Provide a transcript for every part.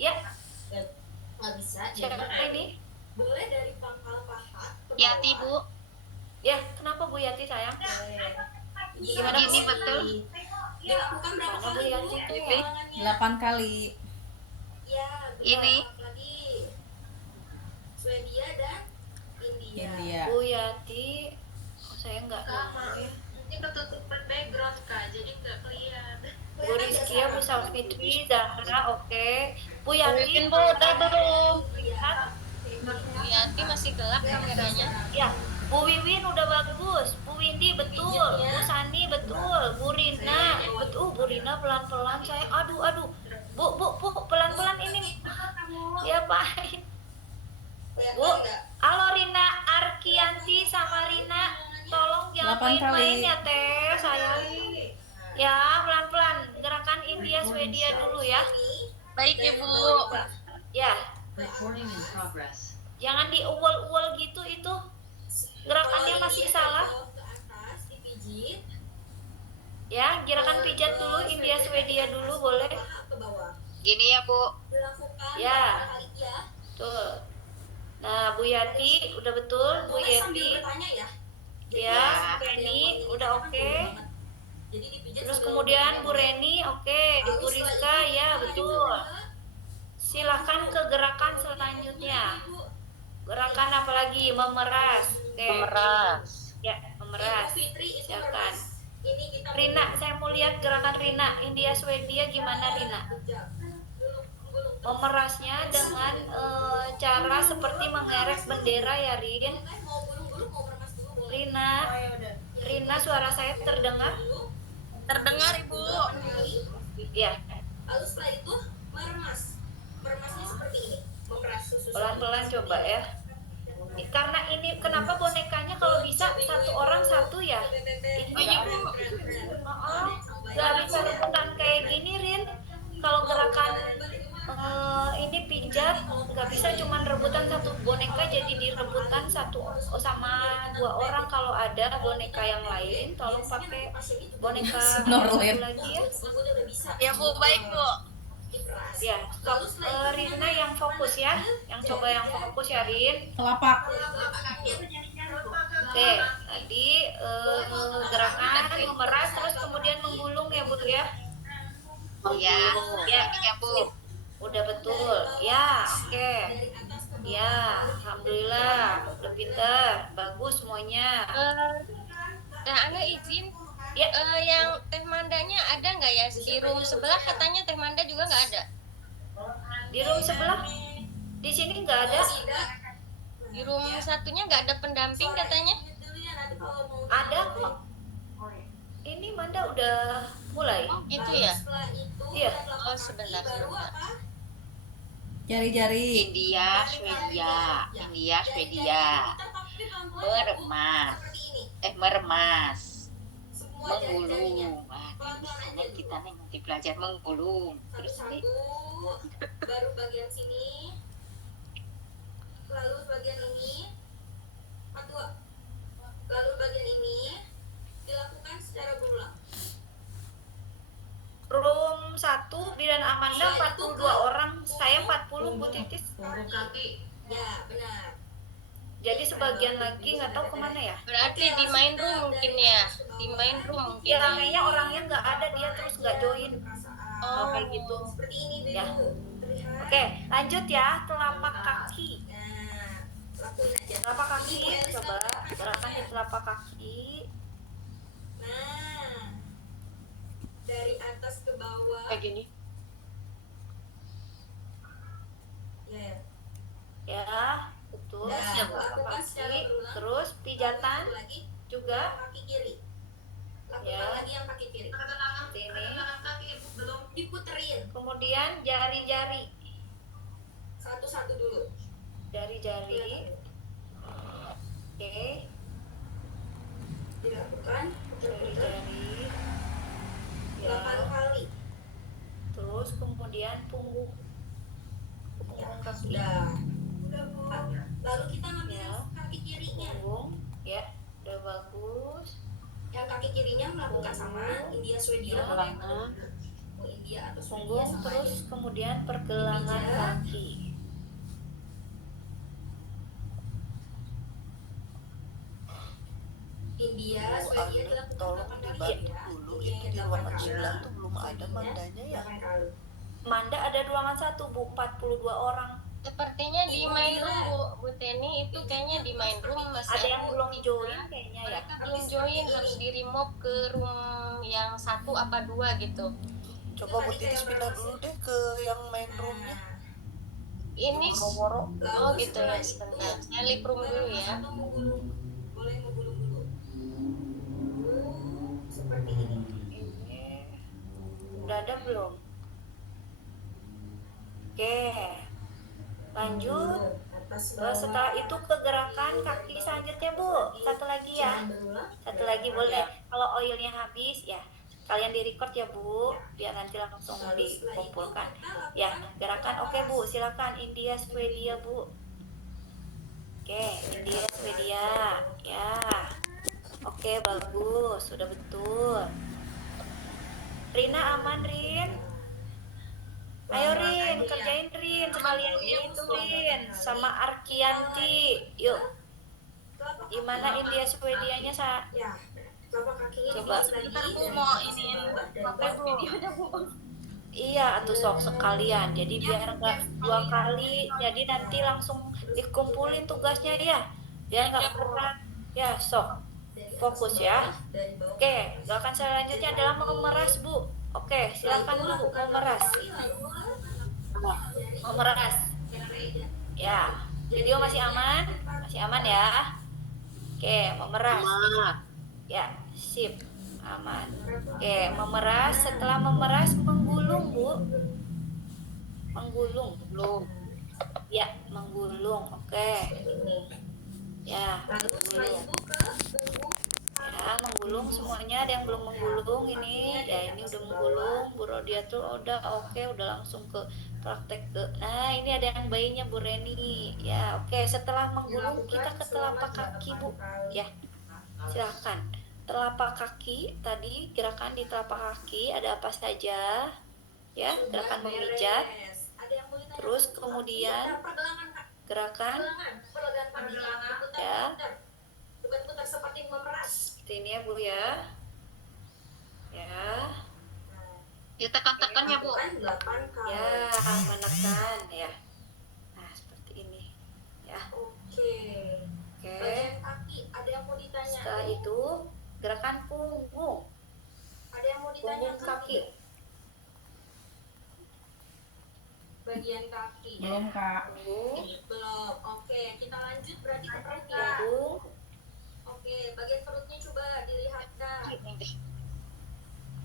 Ya, nggak bisa. siapa ini? Boleh dari pangkal paha ke Yati, Bu. Ya, kenapa Bu Yati sayang? Gimana Ini Bu? betul. Dilakukan berapa Mana Bu kali Yati? Ini. 8 kali. Ya, Ini. lagi Swedia dan India. Bu Yati, saya nggak tahu ya. Ini ketutup background Kak, jadi nggak kelihatan. Bu Rizkia, Bu Salfitri, Zahra, oke. Bu Yati, Bu, udah belum? lihat. Bu Yati masih gelap kameranya. Ya, Bu Wiwin udah bagus, Bu Windy betul, Bu Sani betul, Bu Rina betul, Bu Rina pelan-pelan saya, aduh, Bu pelan-pelan ini, diapain? Bu, halo Rina Arkianti sama Rina, tolong jangan 8 kali. main-main ya Teh, sayang. Ya, pelan-pelan, gerakan India Swedia dulu ya. Baik ya, Bu. Ya. Jangan diuwel-uwel gitu itu. Gerakannya masih salah. Ya, gerakan pijat dulu India Swedia dulu boleh. Gini ya, Bu. Ya. Tuh. Nah, Bu Yati udah betul, Bu Yati. Ya, Bu Reni udah oke. Terus kemudian Bu Reni oke, Bu Rizka ya betul. Silakan ke gerakan selanjutnya. Gerakan apa lagi? Memeras. Oke. Memeras. Ya, memeras. Silakan. Rina, saya mau lihat gerakan Rina India Swedia gimana Rina? Memerasnya dengan cara seperti mengerek bendera ya Rin. Rina suara saya terdengar? Terdengar, Ibu. Ya. Lalu setelah itu meremasnya seperti ini, memeras susu. Pelan-pelan coba ya. Karena ini kenapa bonekanya kalau bisa satu orang satu ya? Ini nggak bisa rebutan kayak gini Rin. Kalau gerakan ini pijat nggak bisa cuma rebutan satu boneka, jadi direbutan satu sama dua orang. Kalau ada boneka yang lain tolong pakai boneka satu lagi ya. Ya, Bu, baik, Bu. Ya, stop. Rina yang fokus ya, yang fokus ya Rin. Telapak. Oke, tadi gerakan memeras terus kemudian menggulung ya Bu ya. Ya, ya, Bu. Udah betul. Ya, oke. Ya, alhamdulillah, udah pinter, bagus semuanya. Nah, Angga izin. Ya. Yang Teh Mandanya ada nggak ya? Di room sebelah katanya Teh Manda juga nggak ada. Di room sebelah? Di sini nggak ada. Di room satunya nggak ada pendamping katanya. Ada kok. Ini Manda udah mulai. Itu ya? Iya. Oh, sebentar. Jari-jari. India, Swedia. Meremas. Menggulung. Misalnya kita nanti belajar menggulung. Terus nih. Baru bagian sini, lalu bagian ini, lalu bagian ini dilakukan secara berulang. Room 1 Bidan Amanda 42 orang, saya 40 Bu Titis. Ya, benar. Jadi sebagian lagi nggak tahu kemana ya. Berarti di main room mungkin ya. Di main room mungkin. Ya kayaknya orangnya nggak ada, dia terus nggak join. Oh, kayak gitu. Seperti ini dulu. Ya. Terlihat. Oke, lanjut ya, telapak kaki. Nah, lakuin aja. Telapak kaki, coba gerakan di telapak kaki. Nah, dari atas ke bawah. kayak gini. Ya. Ya, betul. Nah, Telapak lakukan kaki, secara berulang. terus pijatan Lalu lagi juga. kaki kiri. Lakukan Ya. lagi yang kaki kiri. Seperti ini. Belum diputerin. Kemudian jari-jari, Satu-satu dulu. jari-jari. Oke, Dilakukan jari-jari. Ya. 8 kali. Terus kemudian punggung kaki. Sudah. Lalu kita ngambil Ya. kaki kirinya. Punggung, ya, udah bagus. Yang kaki kirinya melakukan sama India Swedia. Ya. Mau India atau Swedia Punggung, sama terus aja. kemudian pergelangan Pijat. anu tolong dibantu dulu, itu di ruangan sebelah tuh belum ada mandanya ya. Manda ada ruangan 1 Bu, 42 orang. Sepertinya di main room Bu Teni, itu kayaknya di main room masih Ada yang belum join kayaknya ya. mereka belum join, harus di remove ke room yang 1 apa 2 gitu. Coba Bu Titis pindah dulu deh ke yang main roomnya. Ini Boro-boro. oh gitu ya, sebentar saya lip room dulu ya. Boleh menggulung dulu. Seperti ini. Ini udah ada belum? Oke, lanjut. Setelah itu ke gerakan kaki selanjutnya Bu. Satu lagi ya. Satu lagi boleh. Kalau oilnya habis ya kalian di record ya Bu, biar nanti langsung dikumpulkan. Ya, gerakan oke Bu, silakan India Swedia Bu. Oke, India Swedia. Ya. Oke, bagus, sudah betul. Rina aman Rin? Ayo Rin, kerjain Rin, sekalian itu Rin, sama Arkianti. Yuk. Gimana India Swedianya Ya, telapak kakinya Coba. sebentar Bu mau iniin apa videonya Bu? Iya, atau sok sekalian. Jadi biar nggak 2 kali. Jadi nanti langsung dikumpulin tugasnya ya. Biar nggak berat. Ya, sok. Fokus ya. Oke, gerakan selanjutnya adalah memeras Bu. Oke, silakan Bu memeras. Memeras. Ya, video masih aman? Masih aman ya? Oke, memeras. Ya, sip. Aman. Oke, memeras. Setelah memeras, menggulung Bu. Menggulung. Belum. Ya, menggulung. Oke. Ya, menggulung. Ya, menggulung semuanya. Ada yang belum menggulung ini? Ya, ini udah menggulung. Bu Rodia tuh udah oke, udah langsung ke praktek ke. Nah, ini ada yang bayinya Bu Reni. Ya, oke. Setelah menggulung kita ke telapak kaki Bu. Ya, silakan. Telapak kaki tadi, gerakan di telapak kaki ada apa saja? Ya, gerakan memijat. Terus kemudian gerakan ya Putar-putar seperti memeras. seperti ini ya Bu ya. Ya. Ditekan-tekan ya Bu. 8 kali. Ya, menekan ya. Nah, seperti ini. Ya. Oke. Oke. Bagian kaki, ada yang mau ditanya? Setelah itu gerakan punggung. Ada yang mau ditanya? Punggung kaki. Bagian kaki. Belum Kak. Punggung, Belum. Oke, kita lanjut berarti ke perutnya. punggung. Oke, bagian perutnya coba dilihat Kak.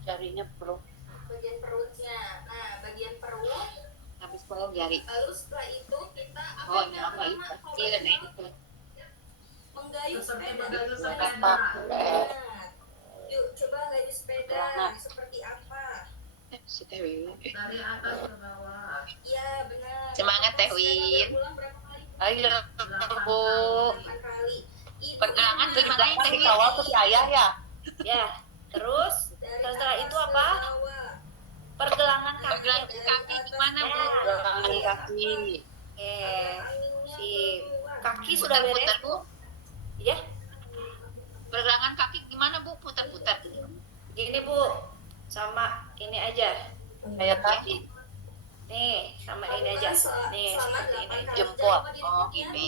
Jarinya belum Bagian perutnya. Nah, bagian perut. habis kalau jari. Lalu setelah itu kita Oh, akan ini apa itu? Iya nih. menggayuh sepeda. Apa? Benar. Yuk, coba gayuh sepeda. Nah. Seperti apa? Si Tewin. Dari atas ke bawah. Iya, benar. Semangat, Teh Win. Ulang berapa kali? Ayo, Bu. 8 kali. Itu Pergelangan yang bagaimana mana? Teh Win? Kawal ke saya ya. Ya. Terus Dari setelah atas itu ke apa? bawah. Pergelangan kaki. Pergelangan kaki gimana Bu? Ya. Pergelangan kaki. Oke. Sip. Kaki sudah Putar-putar beres? Bu. Ya. Pergelangan kaki gimana Bu? Putar-putar. Gini Bu. Sama ini aja. Kayak tadi. Nih, sama ini aja. Nih, seperti ini. Jempol. Oh, gini.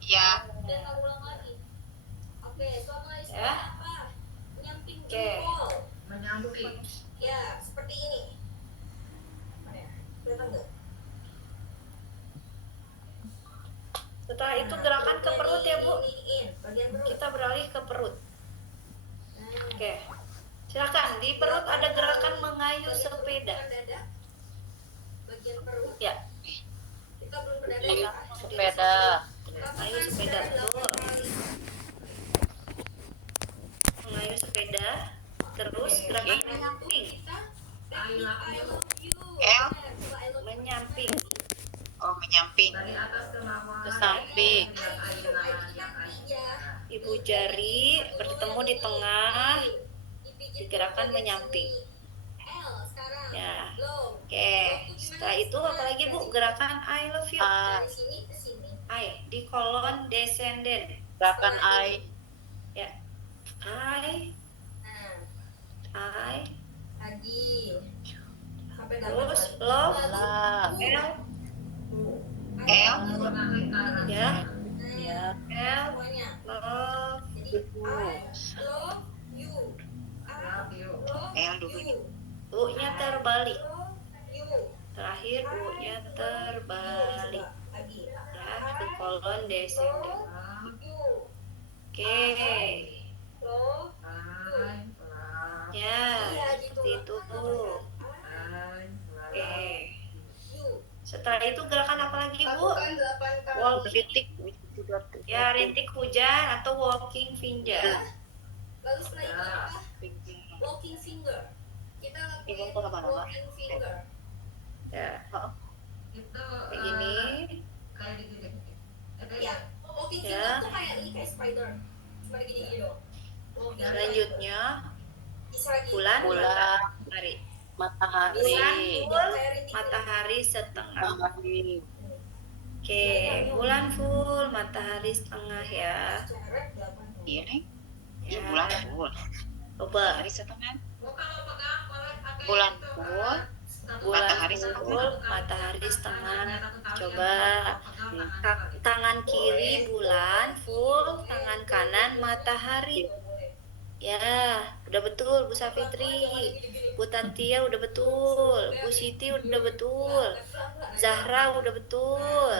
Iya. Dan ulang lagi. Oke, selama ini Ya. apa? Menyamping Oke. jempol. Menyamping. Ya, seperti ini. Mana ya? Kelihatan nggak? Setelah itu gerakan ke perut ya Bu. Iniin, bagian perut. Kita beralih ke perut. Nah, Oke. Silakan, di perut ada gerakan mengayuh sepeda. dada. Bagian perut. Ya, Kita belum berdada Mengayuh ya. sepeda. mengayuh sepeda betul. Mengayuh sepeda. Terus gerakan menyamping. I love you. L. Menyamping. Oh, menyamping. Dari atas ke bawah. Ke samping. Lihat ayunan yang ayunan. Ibu jari bertemu di tengah. Di gerakan menyamping. L sekarang. Ya. Belum. Oke. Setelah itu apalagi Bu? Gerakan I love you. Dari sini ke sini. I di kolon descendant. Gerakan I. Ya. I, Nah, I, lagi. Sampai 8 terus kali. love, Lah. L, L. ya, Ya. L, Semuanya. love, Jadi I love you. I Love you. love L dulu. you. U-nya terbalik. Love you. Terakhir U-nya terbalik. Lagi. Ya, ke kolon descending. Love you. Oke. Love. Ya, Iya, gitu. seperti itu. Oke. You. Setelah itu gerakan apa lagi, Bu? Lakukan 8 kali. Walking. Ya, rintik hujan atau walking finger. Lalu setelah itu apa? Walking finger. Kita lakuin walking finger. Ya, Itu kayak gini. kayak gini. Ya, walking Ya. finger tuh kayak ini, kayak spider. Cuma gini-gini dong. Walking Selanjutnya bisa lagi. bulan, Bulan. matahari. Matahari. Bulan full, Kayak rintik matahari setengah. Matahari. Oke, bulan full, matahari setengah ya. jarak 8 kali. Iya, Neng. Ya, Bulan full. coba. Hari setengah. Oh, kalau pegang boleh pakai Bulan itu, full. Bulan Matahari full, setengah. matahari setengah. Coba. Coba. Tangan kiri bulan full, tangan kanan matahari. Ya, udah betul Bu Safitri. Bu Tantia udah betul. Bu Siti udah betul. Zahra udah betul.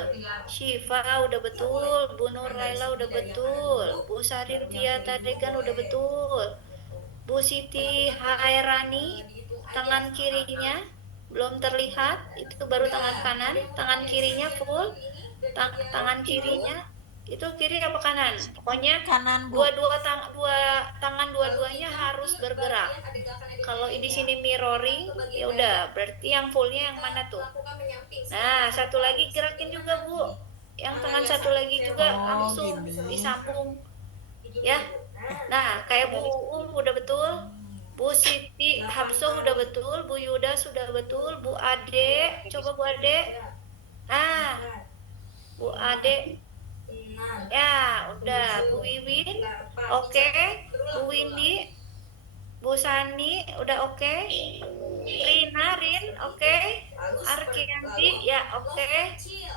Syifa udah betul. Bu Nur Laila udah betul. Bu Sarintia Tadegan udah betul. Bu Siti Hairani, tangan kirinya belum terlihat, itu baru tangan kanan. Tangan kirinya full. Tangan kirinya itu kiri apa kanan? Pokoknya Kanan, Bu. dua tangan dua-duanya harus bergerak. Kalau di sini mirroring, ya udah, berarti yang fullnya yang mana tuh? Nah, satu lagi gerakin juga, Bu. Yang tangan satu lagi juga Oh, langsung gini. disambung. Ya. Nah, kayak Bu udah betul. Bu Siti Habso udah betul, Bu Yuda sudah betul, Bu Ade, coba Bu Ade. Nah, Bu Ade. Ya, udah. Bu Wiwin, oke. Bu Windy, Bu Sani, udah oke. Rina, Rin, oke. Arkianti, ya oke.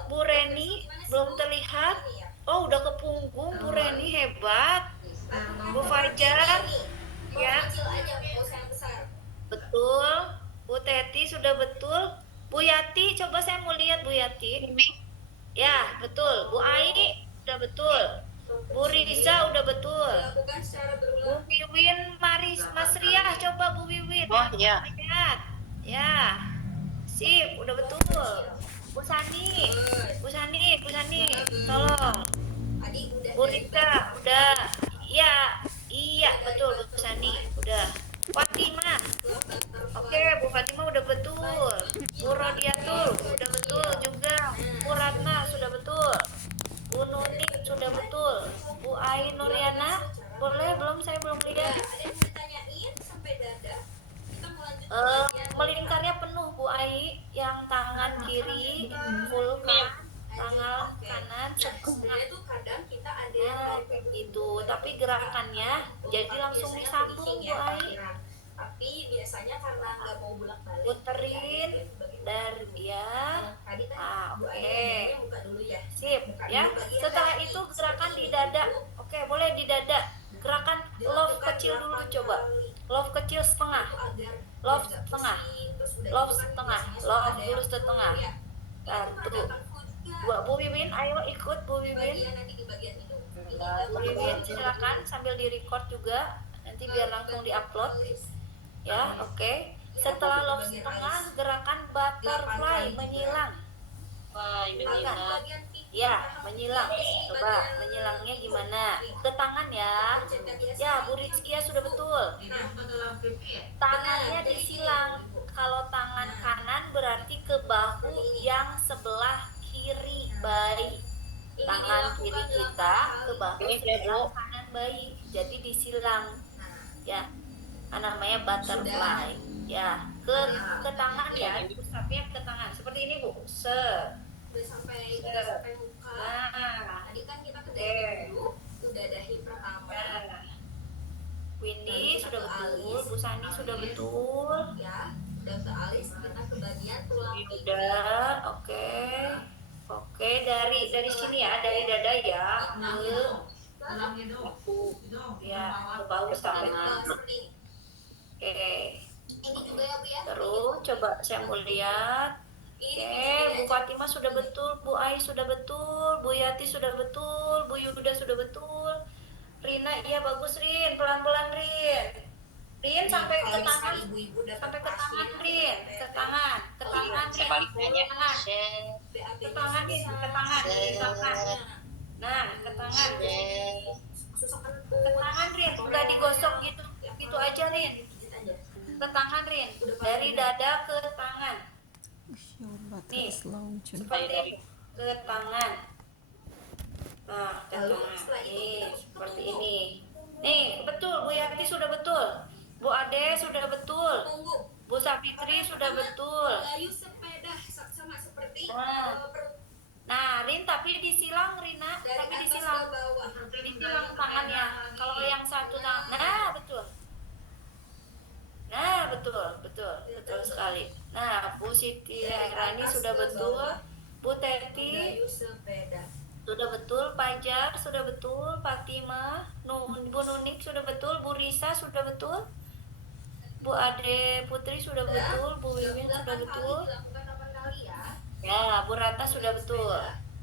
Bu Reni, belum terlihat. Oh, udah ke punggung, Bu Reni, hebat. Bu Fajar, ya. Betul. Bu Teti sudah betul. Bu Yati, coba saya mau lihat Bu Yati. Ya, betul. Bu Ai udah betul. Bu Riza udah betul. Bu Wiwin, Mas Ria, coba Bu Wiwin. Oh ya. Lihat. Ya. Sip, udah betul. Bu Sani. Bu Sani, tolong. Bu Rita, udah. Iya, iya betul Bu Sani, udah. Fatimah. Oke, Bu Fatimah udah betul. Bu Rodiatul udah betul juga. Bu Ratna sudah betul. Bu Nunik sudah betul. Bu Ai Nuriana, boleh belum? Saya belum lihat. Melingkarnya penuh Bu Ai, yang tangan kiri full kan, tangan kanan setengah. Nah, gitu. Tapi gerakannya jadi langsung disambung Bu Ai. Tapi biasanya karena nggak mau bolak-balik, Puterin dari ya. Oke. buka dulu ya. Sip ya. Setelah itu gerakan di dada. Oke, boleh di dada. Gerakan love kecil dulu coba. Love kecil setengah. Love setengah. Love setengah. Love dulu setengah. Satu. Dua. Bu Wiwin, ayo ikut Bu Wiwin. Bu Wiwin silakan sambil di record juga. Nanti biar langsung diupload. Ya, oke. Setelah love setengah, gerakan butterfly menyilang. Menyilang. Ya, menyilang. Coba menyilangnya gimana? Ke tangan ya. Ya, Bu Rizkia sudah betul. Tangannya disilang. Kalau tangan kanan berarti ke bahu yang sebelah kiri bayi. Tangan kiri kita ke bahu sebelah kanan bayi. Jadi disilang. Ya. Namanya butterfly. Ya, ke tangan ya. Pusatnya ke tangan. Seperti ini, Bu. Udah sampai muka. Nah, Tadi kan kita ke dada dulu, udah dahi pertama. Windy sudah betul, Bu Sani sudah betul. Ya, udah ke alis, kita ke bagian tulang pipi. Udah, oke. Oke, dari sini ya, dari dada ya. Tulang hidung. Hidung. Ya, ke bawah sampai. Seperti ini. Oke. Ini juga ya Bu ya. Terus coba saya mau lihat. Oke, Bu Fatimah sudah betul, Bu Ai sudah betul, Bu Yati sudah betul, Bu Yuda sudah betul. Rina, iya bagus Rin, pelan-pelan Rin. Rin sampai ke tangan, Ibu-ibu dapat sampai ke tangan pasien, Rin, ke tangan, ke tangan Rin, Sebaliknya ke tangan, BAB ke tangan Rin, ke tangan, ke tangan. Nah, ke tangan, susah ke tangan Rin, udah digosok gitu, gitu aja Rin. Ke tangan Rin, dari dada ke tangan. Nih, seperti itu, ke tangan. Nah, ke tangan. Nih, seperti ini. Nih, betul, Bu Yati sudah betul. Bu Ade sudah betul. Punggung. Bu Sapitri sudah betul. Layu sepeda sama seperti Nah. Nah, Rin tapi disilang Rina, dari tapi atas disilang. ke bawah. Disilang tangannya. Kalau yang satu tangan. Nah, betul. Nah, betul sekali. Nah, Bu Siti Rani sudah betul. Bu Teti Layu sepeda. sudah betul, Pajar sudah betul, Fatimah, Bu Nunik sudah betul, Bu Risa sudah betul, Bu Ade Putri sudah betul, Bu Wiwin sudah betul. Dilakukan 8 kali ya. Ya, Bu Rata sudah betul.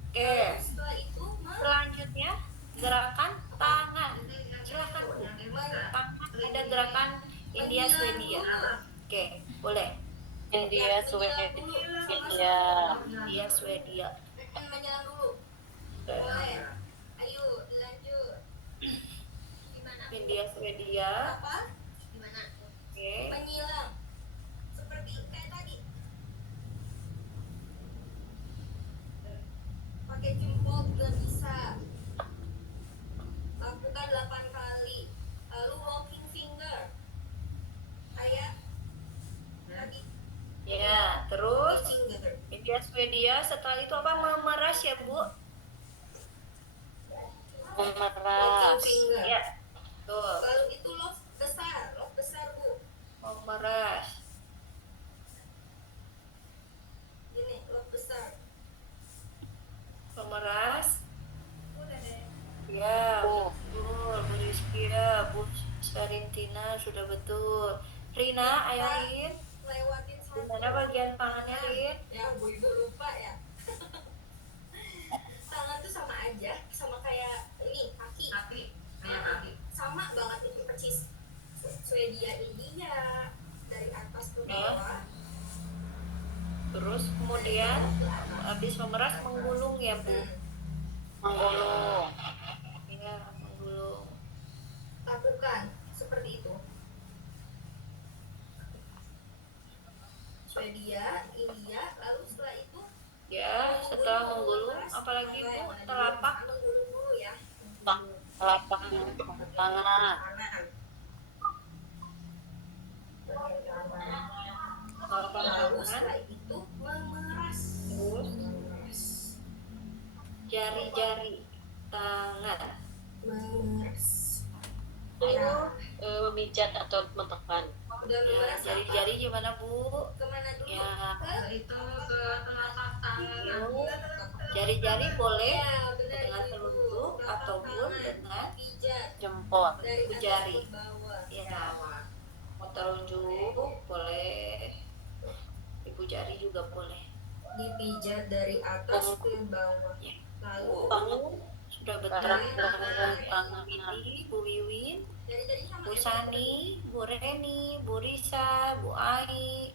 Oke. Setelah itu Selanjutnya gerakan tangan. Silakan Bu. Tangan ada gerakan India Swedia. Oke, boleh. India, Swedia. India Swedia. menyelam dulu. Oke. Boleh. Ayo, lanjut. Gimana? India Swedia. Apa? Gimana? Oke. Menyilam. Seperti kayak tadi. Pakai jempol juga bisa. Lakukan 8 kali. Lalu walking finger. Kayak tadi. Ya, terus Finger. India Swedia setelah itu apa? Memeras ya, Bu? Memeras. Walking finger. Ya. Tuh, Lalu itu loaf besar Bu. memeras. Gini, loaf besar. Memeras. Udah deh. Ya, betul. Bu Rizkia, Bu Sarintina sudah betul. Rina, ayo Rin. Lewatin Di satu. mana bagian tangannya, Rin? Ya, ibu lupa ya. Tangan tuh sama aja, sama kayak ini kaki. Kaki. Kayak kaki. Sama banget itu persis. Swedia ini ya dari atas ke bawah. Terus kemudian habis memeras menggulung ya, Bu. Menggulung. Ya, menggulung. Lakukan seperti itu. Swedia, India, lalu setelah itu Ya, setelah menggulung, apalagi Bu, telapak. menggulung dulu ya. Telapak tangan. Kanan. Telapak Lalu tangan. setelah itu memeras. Terus Memeras. jari-jari tangan. Memeras. Itu memijat atau menekan. Udah Ya, memeras jari-jari gimana, Bu? kemana dulu? Ya, Itu ke telapak tangan. jari-jari boleh Ya, benar dengan itu, Ibu. telunjuk Telapak ataupun tangan. dengan Pijat Jempol. dari atas jari. ke bawah. ya mau telunjuk boleh, ibu jari juga boleh. Dipijat dari atas ke bawah. Ya. Lalu Sudah Sekarang betul. tangan. Bu Wiwin, dari tadi sama Bu ya, Sani, Bu Reni, Bu Risa, Bu Ai,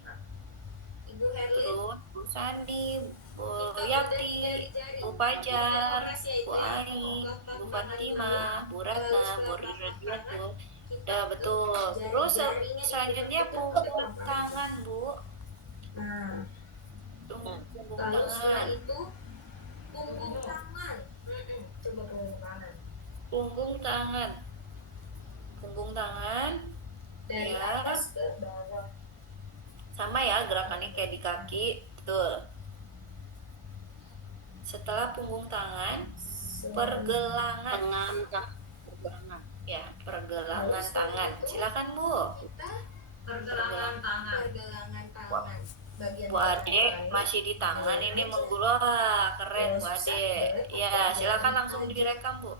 Ibu Herlin. terus Bu Sani, Bu Kita Yati, udah jari-jari. Bu Pajar, Memeras ya itu Bu ya. Ai, Bu Fatimah, Bu Ratna, Bu Radiatul. Udah betul. Terus selanjutnya punggung tangan, Bu. Nah, Punggung lalu setelah tangan. itu punggung tangan. Coba punggung tangan. Punggung tangan. Punggung tangan. Dari Ya. atas ke bawah. Sama ya gerakannya kayak di kaki. Betul. Setelah punggung tangan, pergelangan. Tangan Ya, pergelangan tangan. Silakan Bu. Kita Pergelangan tangan. pergelangan tangan. Bagian Bu Ade masih di tangan ini menggulung. Wah, keren Bu Ade. Ya, silakan langsung direkam Bu.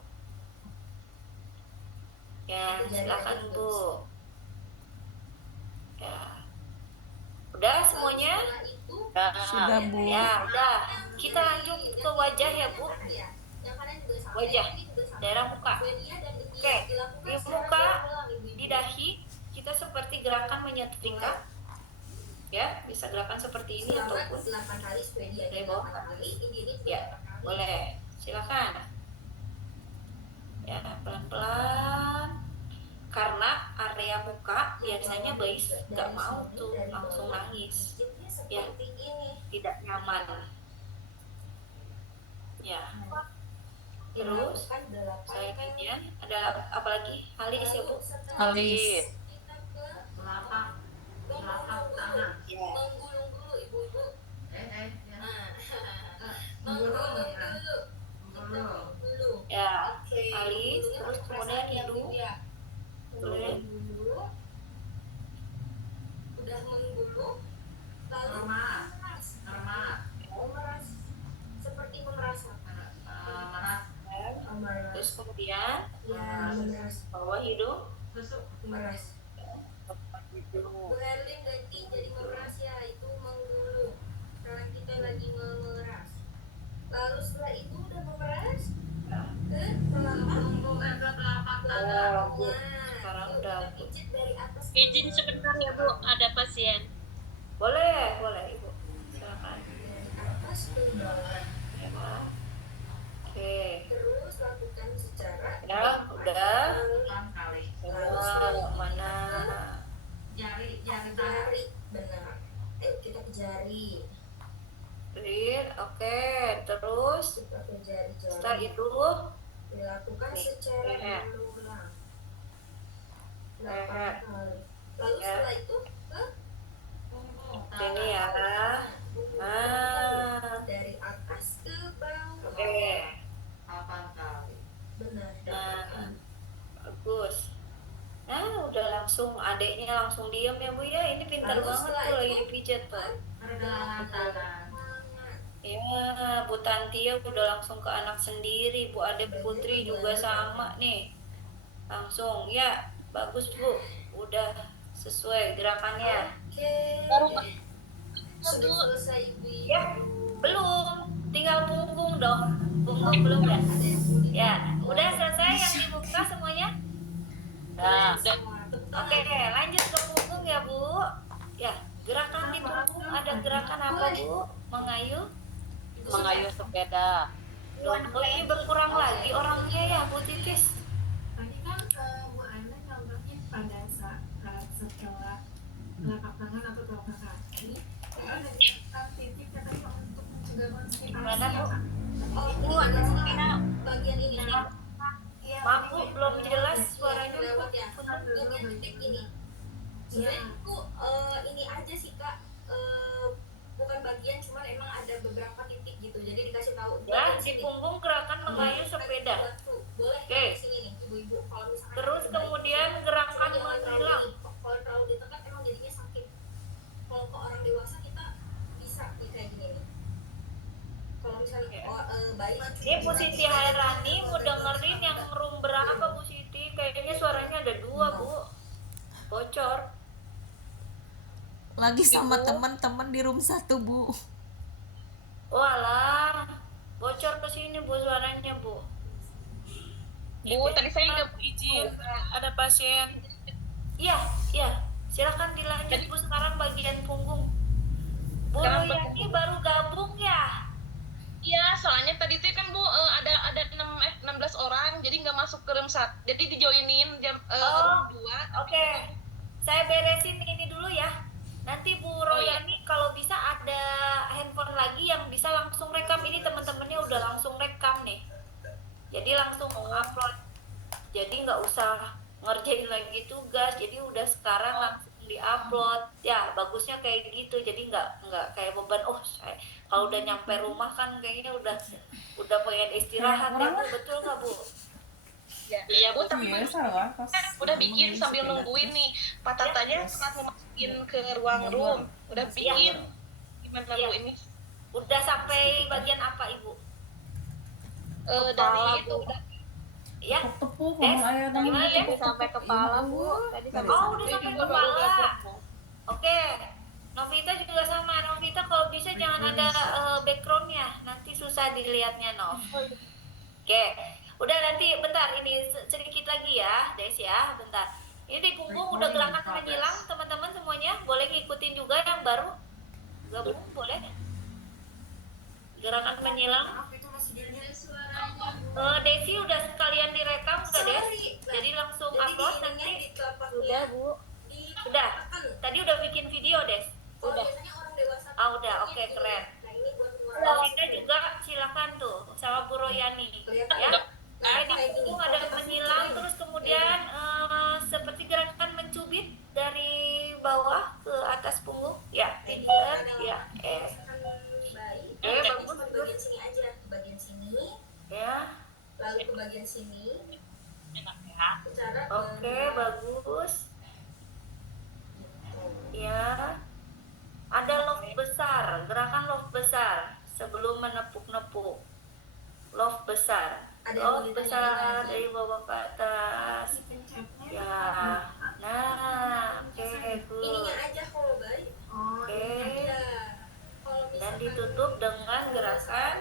Ya, silakan Bu. Ya. Udah semuanya? Sudah, Bu. Ya, udah. Kita lanjut ke wajah ya Bu. Wajah, daerah muka. Oke, di muka, di dahi, kita seperti gerakan menyetrika. Ya, bisa gerakan seperti ini ataupun 8 kali Swedia dari bawah. Ya, boleh. Silakan. Ya, pelan-pelan. Karena area muka biasanya bayi nggak mau tuh langsung nangis. Ya, tidak nyaman. Ya. Terus saya kemudian ada apa lagi? Alis ya Bu? Alis. Telapak tangan. Ya. Menggulung dulu ibu-ibu. Ya. Menggulung Menggulung dulu. ya. Kita Menggulung. menggulung. Ya, Oke. alis, terus kemudian hidung. Boleh. Menggulung. Udah menggulung. Lalu Meras. memeras. Meras. Memeras. Seperti merasakan. Meras. Memeras. Terus kemudian Ya, memeras. bawah hidung. Tusuk. Memeras. Bu Herlin ganti jadi memeras ya, itu menggulung. Sekarang kita lagi memeras. Lalu setelah itu udah memeras ke Telapak tangan. Bu. Sekarang udah Bu. pijit dari atas. Izin sebentar ya Bu, ada pasien. Boleh, boleh Ibu. Silakan. Dari atas ke bawah. Ya. Oke. Terus lakukan secara Ya, udah. 8 kali. Mana? Jari tangan. jari. Benar. Ayo kita ke jari. Clear. Oke. Terus Kita ke jari setelah jari. itu Dilakukan Nih, secara leher. berulang. Leher. 8 kali. Lalu Ya. setelah itu ke Punggung. ini ya. punggung. Ah. Dari atas ke bawah. Oke. 8 kali. Benar. Nah, bagus. Nah, udah langsung adeknya langsung diem ya Bu ya. Ini pintar Lalu banget setelah tuh lagi itu, dipijat tuh. Pergelangan tangan. Tangan. Ya, Bu Tantia udah langsung ke anak sendiri. Bu Ade Putri juga sama nih. Langsung ya, bagus Bu. Udah sesuai gerakannya. Oke. Baru Sudah selesai Ibu. Ya, belum. Tinggal punggung dong. Punggung belum ya? Ya, udah selesai yang dibuka semuanya? Nah, Oke, lanjut ke punggung ya Bu. Ya, gerakan di punggung ada gerakan apa Bu? Mengayuh? mengayuh sepeda. Oh, ini berkurang lagi orangnya ya Bu Titis. Tadi kan Bu Ana contohnya pada saat setelah telapak tangan atau telapak kaki itu ada titik katanya untuk mencegah konstipasi Gimana, ya Bu? Pak? Oh, Bu, ada bagian ini. Maaf Bu, belum jelas suaranya Bu. Lewat ya. Bagian titik ini. Sebenarnya Bu, ini aja sih Kak. Bukan bagian, cuman emang ada beberapa titik gitu. Jadi dikasih tahu. Ya, di punggung gerakan mengayuh sepeda. Boleh Oke. di sini nih, ibu-ibu. Kalau misalkan Terus kemudian gerakan menghilang. kalau terlalu ditekan emang jadinya sakit. Kalau ke orang dewasa kita bisa nih kayak gini nih. Kalau misalnya bayi. Ini Bu Siti Hairani mau dengerin yang room berapa Bu Siti? Kayaknya suaranya ada 2 Bu. Bocor. Lagi sama teman-teman di room 1, Bu. Walah, bocor ke sini Bu suaranya Bu. Bu, tadi saya udah izin ada pasien. Iya, iya. Silakan dilanjut Bu sekarang bagian punggung. Bu Sekarang Royani baru gabung ya? Iya, soalnya tadi tuh kan Bu ada 16 orang, jadi nggak masuk ke room 1. Jadi dijoinin jam room 2. Oke. Saya beresin ini dulu ya. Nanti Bu Royani kalau bisa ada handphone lagi yang bisa langsung rekam. Ini teman-temannya udah langsung rekam nih. Jadi langsung upload. Jadi nggak usah ngerjain lagi tugas. Jadi udah sekarang langsung diupload. Ya bagusnya kayak gitu. Jadi nggak kayak beban. Oh saya kalau udah nyampe rumah kan kayaknya udah pengen istirahat ya Bu. Betul nggak Bu? Iya bu, tapi Iya, salah pas udah bikin sambil nungguin nih. Pak Tatanya saat memasukin ke ruang room, udah bikin. Gimana bu ini? Udah sampai bagian apa ibu? Dari itu udah Ya. tepuk Des, ngomong ayah tadi gimana ya? Sampai kepala bu. Tadi sampai Oh, udah sampai kepala. Oke. Novita juga sama. Novita kalau bisa jangan ada backgroundnya, nanti susah dilihatnya Nov. Oke. Udah nanti bentar ini sedikit lagi ya, Des ya, bentar. Ini di punggung udah gerakan menyilang teman-teman semuanya, boleh ngikutin juga yang baru gabung boleh. Gerakan menyilang. Desi udah sekalian direkam udah Des, jadi langsung upload nanti. Udah Bu. Udah. Tadi udah bikin video Des. Udah. Orang dewasa. Ah udah, oke keren. Nah ini buat Kita juga silakan tuh sama Bu Royani ya. Nah, di punggung ada menyilang terus kemudian seperti gerakan mencubit dari bawah ke atas punggung. Ya, pinter. Ya, bagus. Ke bagian sini aja, ke bagian sini. Ya. Lalu ke bagian sini. Secara Oke, bagus. Ya. Ada love besar, gerakan love besar sebelum menepuk-nepuk. Love besar. Love besar dari bawah ke atas. Ya. Nah, oke, good. ininya aja kalau baik. Oke. Kalau Dan ditutup dengan gerakan